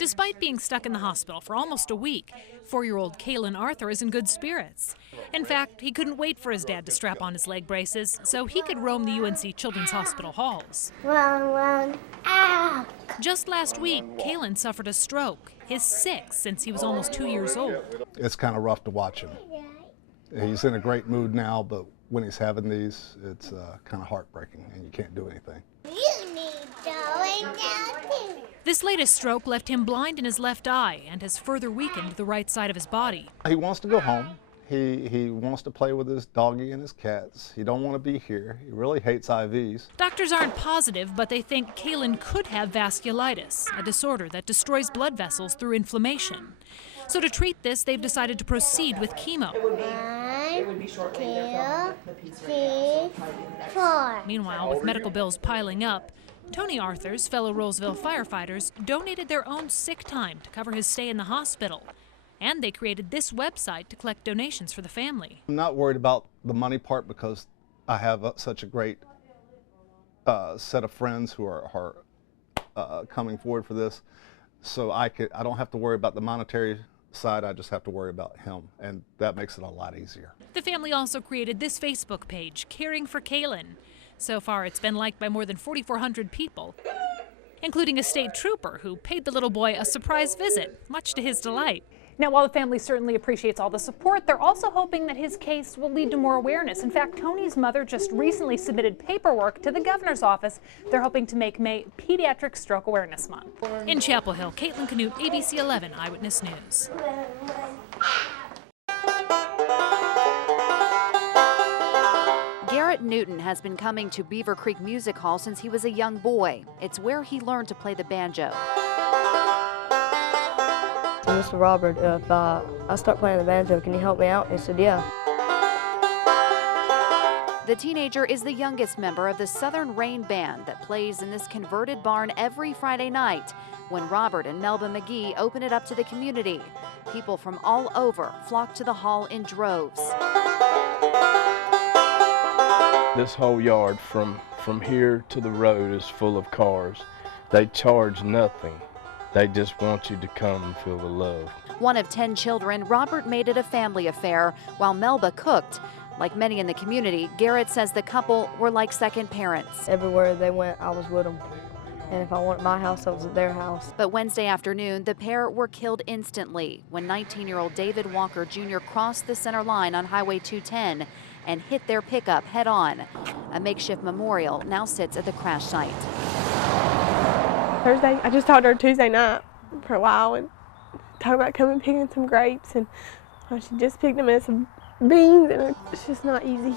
Despite being stuck in the hospital for almost a week, 4-year-old Kaylin Arthur is in good spirits. In fact, he couldn't wait for his dad to strap on his leg braces so he could roam the UNC Children's Hospital halls. Run, ow. Just last week, Kaylin suffered a stroke, his 6th since he was almost 2 years old. It's kind of rough to watch him. He's in a great mood now, but when he's having these, it's kind of heartbreaking and you can't do anything. You need going down too. This latest stroke left him blind in his left eye and has further weakened the right side of his body. He wants to go home. He wants to play with his doggy and his cats. He don't want to be here. He really hates IVs. Doctors aren't positive, but they think Kaylin could have vasculitis, a disorder that destroys blood vessels through inflammation. So to treat this, they've decided to proceed with chemo. 1, 2, 3, 4. Meanwhile, with medical bills piling up, Tony Arthur's fellow Roseville firefighters donated their own sick time to cover his stay in the hospital. And they created this website to collect donations for the family. I'm not worried about the money part because I have such a great set of friends who are coming forward for this. So I don't have to worry about the monetary side, I just have to worry about him, and that makes it a lot easier. The family also created this Facebook page, Caring for Kaylin. So far, it's been liked by more than 4,400 people, including a state trooper who paid the little boy a surprise visit, much to his delight. Now, while the family certainly appreciates all the support, they're also hoping that his case will lead to more awareness. In fact, Tony's mother just recently submitted paperwork to the governor's office. They're hoping to make May Pediatric Stroke Awareness Month. In Chapel Hill, Caitlin Canute, ABC 11 Eyewitness News. Gerritt Newton has been coming to Beaver Creek Music Hall since he was a young boy. It's where he learned to play the banjo. Mr. Robert, if I start playing the banjo, can you help me out? He said, yeah. The teenager is the youngest member of the Southern Rain Band that plays in this converted barn every Friday night when Robert and Melba McGee open it up to the community. People from all over flock to the hall in droves. This whole yard from here to the road is full of cars. They charge nothing. They just want you to come and feel the love. One of 10 children, Robert made it a family affair while Melba cooked. Like many in the community, Gerritt says the couple were like second parents. Everywhere they went, I was with them. And if I wanted my house, I was at their house. But Wednesday afternoon, the pair were killed instantly when 19-year-old David Walker Jr. crossed the center line on Highway 210 and hit their pickup head-on. A makeshift memorial now sits at the crash site. Thursday, I just talked to her Tuesday night for a while and talked about coming picking some grapes, and she just picked them and some beans, and it's just not easy.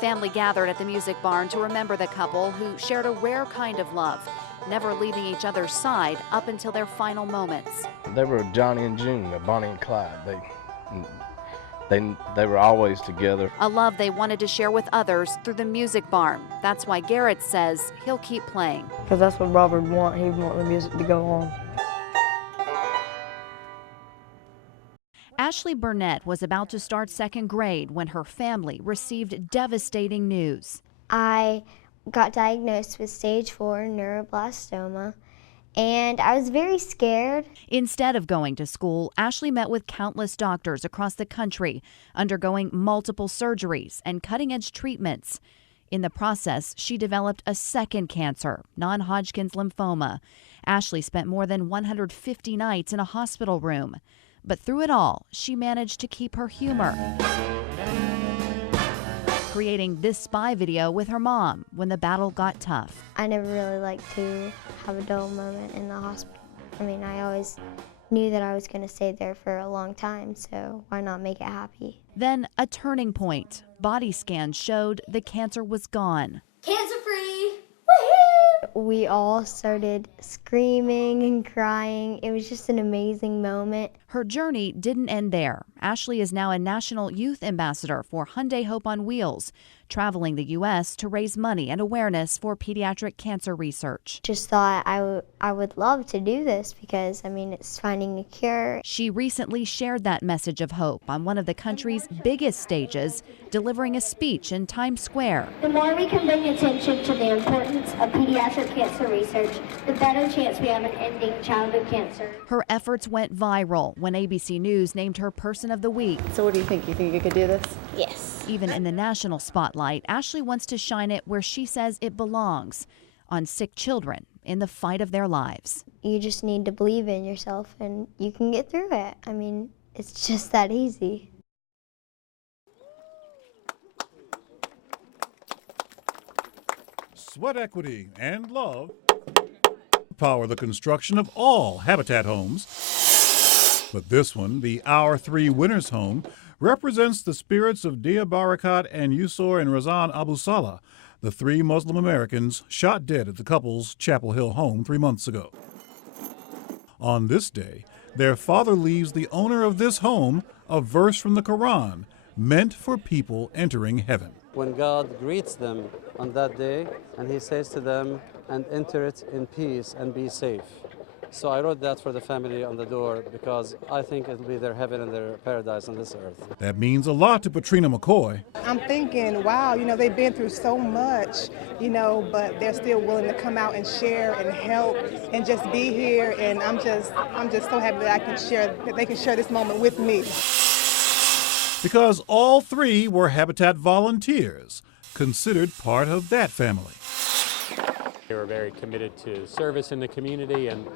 Family gathered at the music barn to remember the couple who shared a rare kind of love, never leaving each other's side up until their final moments. They were Johnny and June, Bonnie and Clyde. They were always together. A love they wanted to share with others through the music barn. That's why Gerritt says he'll keep playing. Because that's what Robert wanted. He wanted the music to go on. Ashley Burnett was about to start 2nd grade when her family received devastating news. I got diagnosed with stage 4 neuroblastoma, and I was very scared. Instead of going to school, Ashley met with countless doctors across the country, undergoing multiple surgeries and cutting-edge treatments. In the process, she developed a second cancer, non-Hodgkin's lymphoma. Ashley spent more than 150 nights in a hospital room. But through it all, she managed to keep her humor, creating this spy video with her mom when the battle got tough. I never really liked to have a dull moment in the hospital. I mean, I always knew that I was going to stay there for a long time, so why not make it happy? Then a turning point. Body scans showed the cancer was gone. Cancer-free! Woohoo! We all started screaming and crying. It was just an amazing moment. Her journey didn't end there. Ashley is now a National Youth Ambassador for Hyundai Hope on Wheels, traveling the U.S. to raise money and awareness for pediatric cancer research. Just thought I would love to do this because, I mean, it's finding a cure. She recently shared that message of hope on one of the country's biggest stages, delivering a speech in Times Square. The more we can bring attention to the importance of pediatric cancer research, the better chance we have of ending childhood cancer. Her efforts went viral when ABC News named her Person of the Week. So what do you think? You think you could do this? Yes. Even in the national spotlight, Ashley wants to shine it where she says it belongs, on sick children in the fight of their lives. You just need to believe in yourself and you can get through it. I mean, it's just that easy. Sweat equity and love power the construction of all Habitat homes. But this one, the Our Three Winners home, represents the spirits of Dia Barakat and Yusor and Razan Abu Salah, the three Muslim Americans shot dead at the couple's Chapel Hill home 3 months ago. On this day, their father leaves the owner of this home a verse from the Quran meant for people entering heaven. When God greets them on that day, and he says to them, and enter it in peace and be safe. So I wrote that for the family on the door because I think it'll be their heaven and their paradise on this earth. That means a lot to Patrina McCoy. I'm thinking, wow, they've been through so much, but they're still willing to come out and share and help and just be here. And I'm just so happy that they can share this moment with me. Because all three were Habitat volunteers, considered part of that family. They were very committed to service in the community and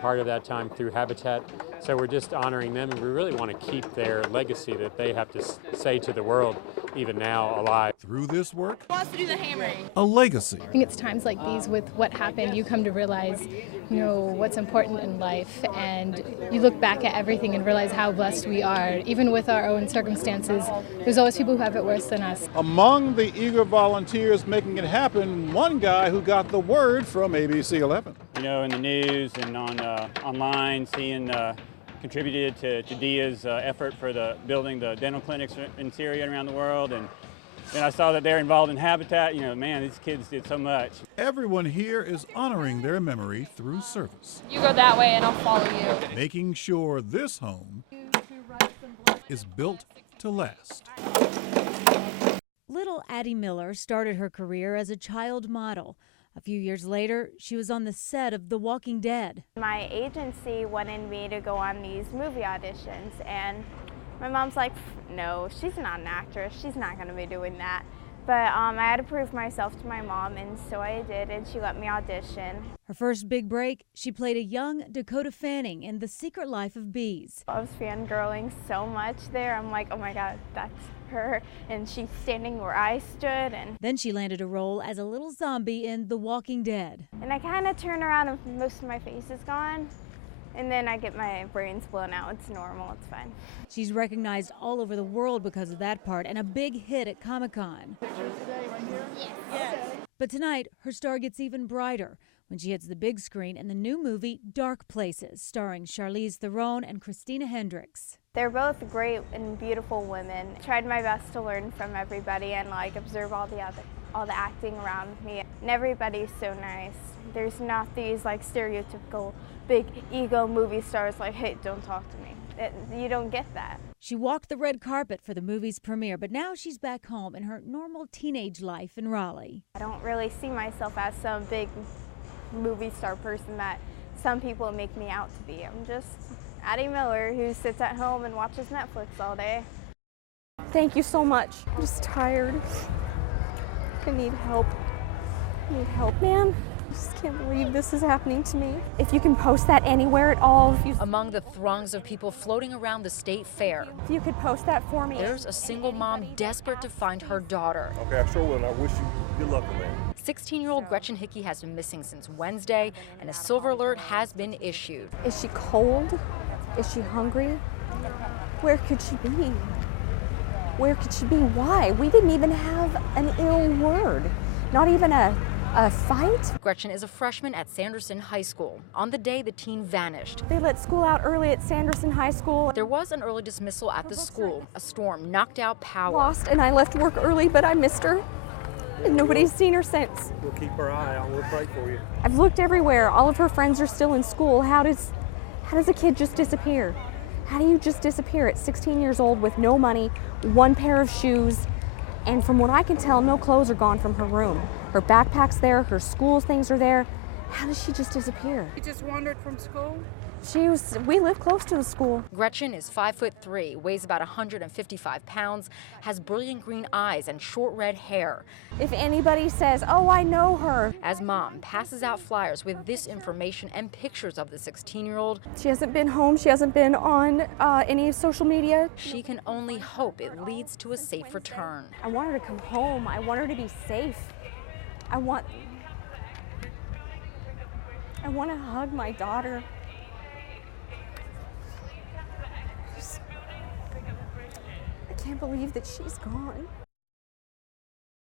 part of that time through Habitat. So we're just honoring them, and we really want to keep their legacy that they have to say to the world even now alive. Through this work, Who wants to do the hammering? A legacy. I think it's times like these with what happened, you come to realize, what's important in life, and you look back at everything and realize how blessed we are. Even with our own circumstances, there's always people who have it worse than us. Among the eager volunteers making it happen, one guy who got the word from ABC 11. In the news and online, seeing contributed to Dia's effort for building the dental clinics in Syria and around the world, and then I saw that they're involved in Habitat. Man, these kids did so much. Everyone here is honoring their memory through service. You go that way and I'll follow you. Making sure this home is built to last. Little Addy Miller started her career as a child model. A few years later, she was on the set of The Walking Dead. My agency wanted me to go on these movie auditions, and my mom's like, no, she's not an actress. She's not going to be doing that. But I had to prove myself to my mom, and so I did, and she let me audition. Her first big break, she played a young Dakota Fanning in The Secret Life of Bees. I was fangirling so much there. I'm like, oh my God, that's her, and she's standing where I stood. And then she landed a role as a little zombie in The Walking Dead. And I kind of turn around and most of my face is gone. And then I get my brains blown out. It's normal, it's fine. She's recognized all over the world because of that part and a big hit at Comic-Con. Yes. But tonight, her star gets even brighter when she hits the big screen in the new movie Dark Places, starring Charlize Theron and Christina Hendricks. They're both great and beautiful women. I tried my best to learn from everybody and observe all the acting around me. And everybody's so nice. There's not these stereotypical big ego movie stars hey, don't talk to me. You don't get that. She walked the red carpet for the movie's premiere, but now she's back home in her normal teenage life in Raleigh. I don't really see myself as some big movie star person that some people make me out to be. I'm just Addy Miller who sits at home and watches Netflix all day. Thank you so much. I'm just tired. I need help. I need help, man. I just can't believe this is happening to me. If you can post that anywhere at all. Among the throngs of people floating around the state fair, if you could post that for me. There's a single mom desperate to find her daughter. Okay, I sure will, and I wish you good luck with that. 16-year-old Gretchen Hickey has been missing since Wednesday, and a silver alert has been issued. Is she cold? Is she hungry? Where could she be? Where could she be? Why? We didn't even have an ill word. Not even a A fight? Gretchen is a freshman at Sanderson High School. On the day the teen vanished, They let school out early at Sanderson High School. there was an early dismissal at the school. A storm knocked out power. Lost, and I left work early, but I missed her. And nobody's seen her since. We'll keep our eye on. We'll pray for you. I've looked everywhere. All of her friends are still in school. How does a kid just disappear? How do you just disappear at 16 years old with no money, one pair of shoes, and from what I can tell, no clothes are gone from her room. Her backpack's there, her school things are there. How does she just disappear? You just wandered from school? We live close to the school. Gretchen is 5'3", weighs about 155 pounds, has brilliant green eyes and short red hair. If anybody says, oh, I know her. As mom passes out flyers with this information and pictures of the 16-year-old. She hasn't been home, she hasn't been on any social media. She can only hope it leads to a safe return. I want her to come home. I want her to be safe. I want to hug my daughter. I can't believe that she's gone.